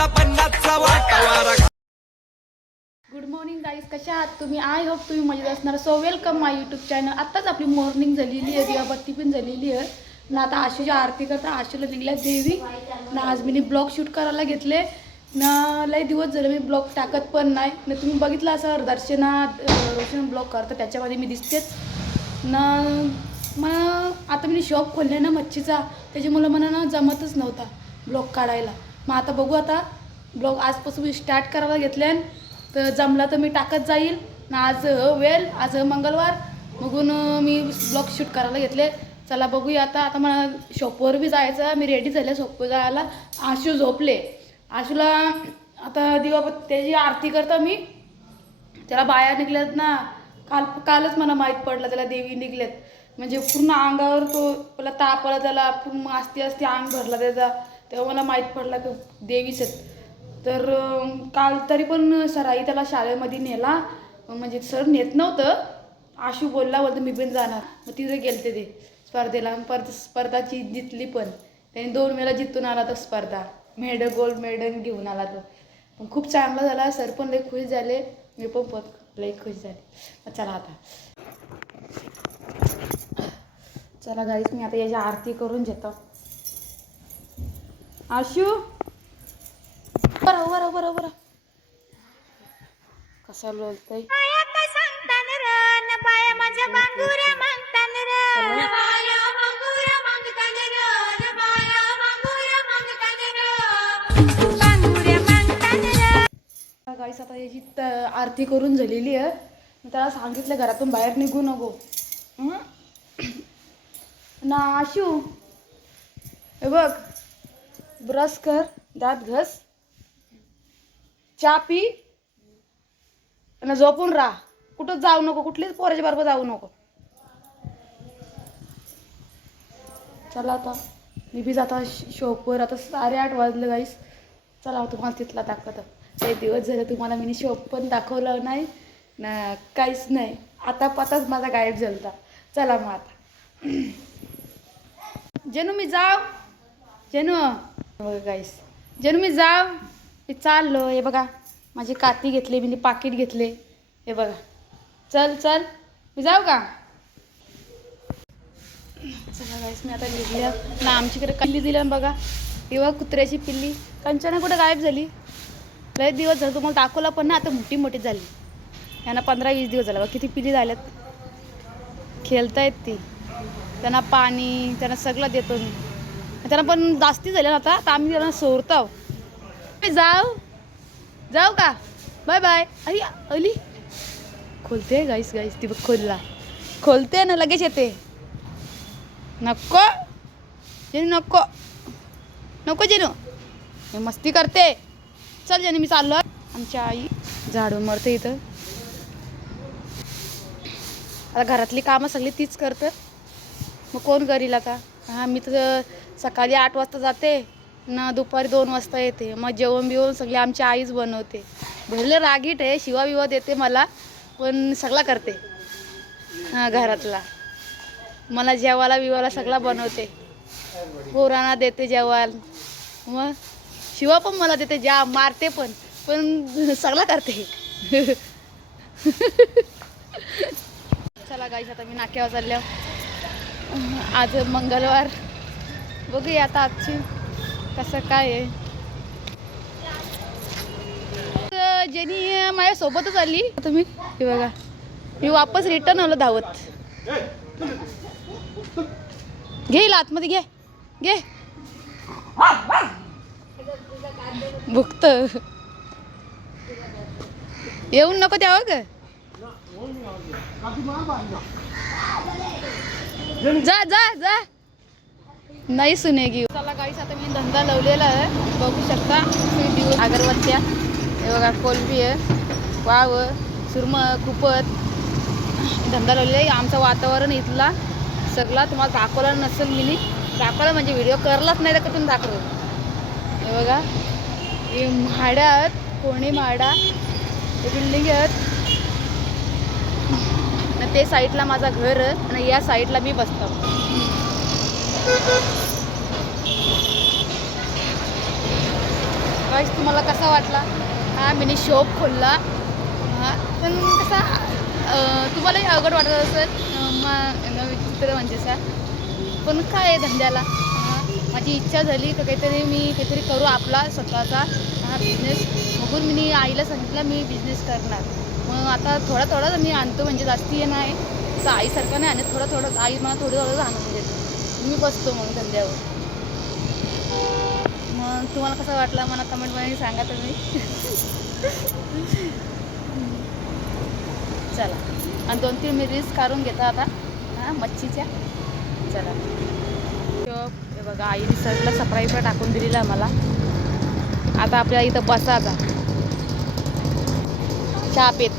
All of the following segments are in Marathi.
पन्नासचा पन्नासचा वाटा गुड मॉर्निंग गाईज कशा आहात तुम्ही? आय होप तुम्ही मजेत असणार. So welcome my YouTube channel आत्ताच आपली मॉर्निंग झालेली आहे. दिवाबत्ती पण झालेली आहे. ना आता आशूची आरती करता आशूला निघल्या देवी. ना आज मी ब्लॉग शूट करायला घेतले. ना लय दिवस झाले मी ब्लॉग टाकत पण नाही. ना तुम्ही बघितलं असं दर्शना रोशन ब्लॉग करतं. त्याच्यामध्ये मी दिसतेच. ना मग आता मी शॉप खोलले ना मच्छीचा. त्याच्यामुळं मला ना जमतच नव्हता ब्लॉग काढायला. मग आता बघू आता. ब्लॉग आजपासून मी स्टार्ट करायला घेतल्यान तर जमला तर मी टाकत जाईल. ना आज वेल आज मंगळवार. बघून मी ब्लॉग शूट करायला घेतले. चला बघूया आता. आता मला शॉपवर बी जायचं मी रेडी झाले शॉपवर जायला. आशू झोपले. आशूला आता दिवा त्याची आरती करता मी. त्याला बाया निघल्यात ना. काल कालच मला माहीत पडलं त्याला देवी निघल्यात म्हणजे पूर्ण अंगावर तो पहिला ताप आला त्याला. पूर्ण अस्ती असती अंग भरला त्याचा. तेव्हा मला माहीत पडला की देवीच आहेत. तर काल तरी पण सराई त्याला शाळेमध्ये नेला. म्हणजे सर नेत नव्हतं. आशू बोलला बोलतं मी पण जाणार. मग तिथे गेलते ते स्पर्धेला. पर स्पर्धाची जितली पण. त्याने दोन वेळा जितून आला तो स्पर्धा. मेडल गोल्ड मेडल घेऊन आला तो. पण खूप चांगला झाला. सर पण लई खुश झाले. मी पण पत लई खुश झाले. चला आता. चला गाईच मी आता याची आरती करून घेतो. आशू? बरं बरं बरं बरं कसं बोलतंय? गाईस आता याची आरती करून झालेली आहे. मी त्याला सांगितलं घरातून बाहेर निघू नको. हं? ना आशू. हे बघ. ब्रश कर दात घस. चहा पी आणि झोपून राहा. कुठं जाऊ नको कुठलीच पोराच्या बरोबर जाऊ नको. चला आता. मी बी जाता शॉपवर. आता साडे आठ वाजले गाईस चला तुम्हाला तिथला दाखवत. ते दिवस झाले तुम्हाला मी शॉप पण दाखवलं नाही. ना काहीच नाही. आता पाताच माझा गायब झाला चला मग आता. जेनू मी जाव जेनू. बघा गाईस जणू मी जाव. मी चाललो हे बघा. माझी काती घेतली मी पाकिट घेतले. हे बघा. चल चल. मी जाऊ का? चला गाईस मी आता निघले ना आमच्याकडे कल्ली दिलं ना बघा. किंवा कुत्र्याची पिल्ली. कंचना कुठं गायब झाली? लय दिवस झालं तुम्हाला दाखवला पण ना आता मोठी मोठी झाली. यांना पंधरा वीस दिवस झाला बघा किती पिल्ली झाल्यात. खेळतायत ती. त्यांना पाणी त्यांना सगळं देतो मी. त्यांना पण जास्ती झाले ना आता तर आम्ही त्यांना सोडतो. जाऊ. जाऊ का? बाय बाय अरे अली. खोलते गाईस गाईस ती बघ खोलला. खोलते ना लगेच येते. नको. जेनू नको. नको जेनू. मी मस्ती करते. चल जेनू मी चाललो. आमची आई झाडून मरते इथं. आता घरातली कामं सगळी तीच करतं. मग कोण करील आता? हां मी तर सकाळी आठ वाजता जाते ना दुपारी दोन वाजता येते. मग जेवण बिवण सगळी आमची आईच बनवते. भरले रागीट आहे शिवा बिवा देते मला पण सगळा करते. हां घरातला. मला जेवायला बिवायला सगळा बनवते. पोरांना देते जेवायला. मग शिवा पण मला देते जा मारते पण पण सगळा करते. चला गाईस आता मी नाक्यावर चालल्या आज मंगळवार. बघूया आता आजची कसं काय आहे. तर जेनी माझ्यासोबतच आली. तुम्ही हे बघा. मी वापस रिटर्न आलो धावत. घेईल आतमध्ये घे. घे. भुकत. येऊन नको द्यावं हो ग. जा जा जा. नाही सुनेगी. चला गाईस आता मी धंदा लावलेला आहे. बघू शकता. अगरबत्त्या. हे बघा कोलबी आहे. वाव सुरम कुपत धंदा लावलेला आहे. आमचं वातावरण इथला सगळा तुम्हाला दाखवला नसेल मी. दाखवला म्हणजे व्हिडिओ करलाच नाही तर कुठून दाखवलं हे बघा. हे म्हाड्या आहेत. कोणी म्हाडा? हे बिल्डिंग आहेत. ते साईडला माझा घर आहे. आणि या साईडला मी बसतो. गाईस तुम्हाला कसा वाटला? हा मिनी शॉप खोलला. हा पण कसा तुम्हालाही अवघड वाटत असेल. मग विचित्र म्हणजे असा. पण काय आहे धंद्याला? माझी इच्छा झाली तर काहीतरी मी काहीतरी करू आपला स्वतःचा हा बिझनेस बघून मी आईला सांगितलं मी बिझनेस करणार. मग आता थोडा थोडा मी आणतो म्हणजे जास्ती नाही. असं आईसारखं नाही आणि थोडं थोडं आई मला थोडं थोडं आणून म्हणजे मी बसतो मग धंद्यावर. मग तुम्हाला कसं वाटलं मला कमेंटमध्ये सांगा तुम्ही. चला. आणि दोन तीन मी रील्स काढून घेता आता. हां मच्छीच्या. चला. हे बघा आईने सरला सप्राईज पण टाकून दिलेला मला. आता आपल्या इथं बसाचा चहा पेत.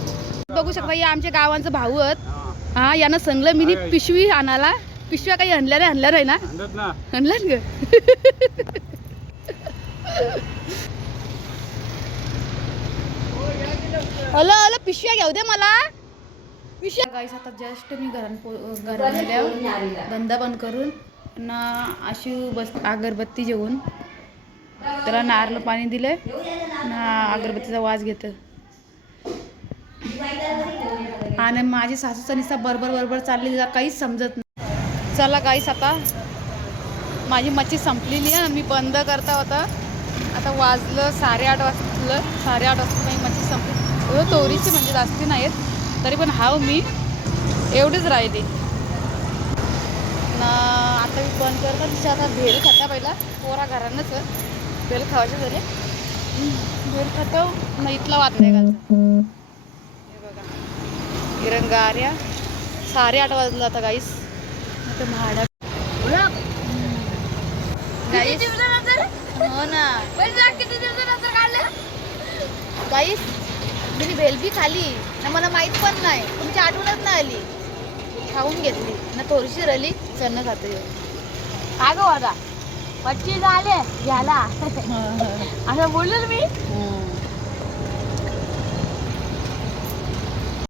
बघू शकता या आमच्या गावांचं भाऊ आहेत. हा. यानं सांगलं मी पिशवी आणायला. पिशव्या काही आणल्या नाही आणल्या नाही ना? आणलं ग. हॅलो हॅलो पिशव्या घेऊ दे मला. पिशव्या गाईस आता जस्ट मी घरात पो- घरात धंदा बंद करून ना आशू बस अगरबत्ती जेवून. त्याला नारळ पाणी दिलंय. ना अगरबत्तीचा वास घेतं आणि माझी सासूचा निस्ता बरोबर बरोबर चालली तिला काहीच समजत नाही. चला गाईस आता माझी मच्छी संपलेली आहे. मी बंद करता होता. आता वाजलं साडेआठ वाजलं. साडेआठ वाजता माझी मच्छी संपली. एवढं तोरीची म्हणजे जास्ती नाहीत. तरी पण हाव मी. एवढीच राहिली. ना आता मी बंद करता. तिच्या आता भेल खाता पहिला. पोरा घरानंच भेल खावायचे झाले भेल खातो. ना इथला वाद नाही घालता हे बघा. इरंगार्या साडेआठ वाजलं आता गाईस म्हाडा हो ना. गाईस मी भेल बी खाली. ना मला माहीत पण नाही. तुमची आठवणच नाही आली. खाऊन घेतली. ना थोडीशी रली चन्न खातो. काय गो आता मच्छी झाले घ्याला. असं बोललो मी?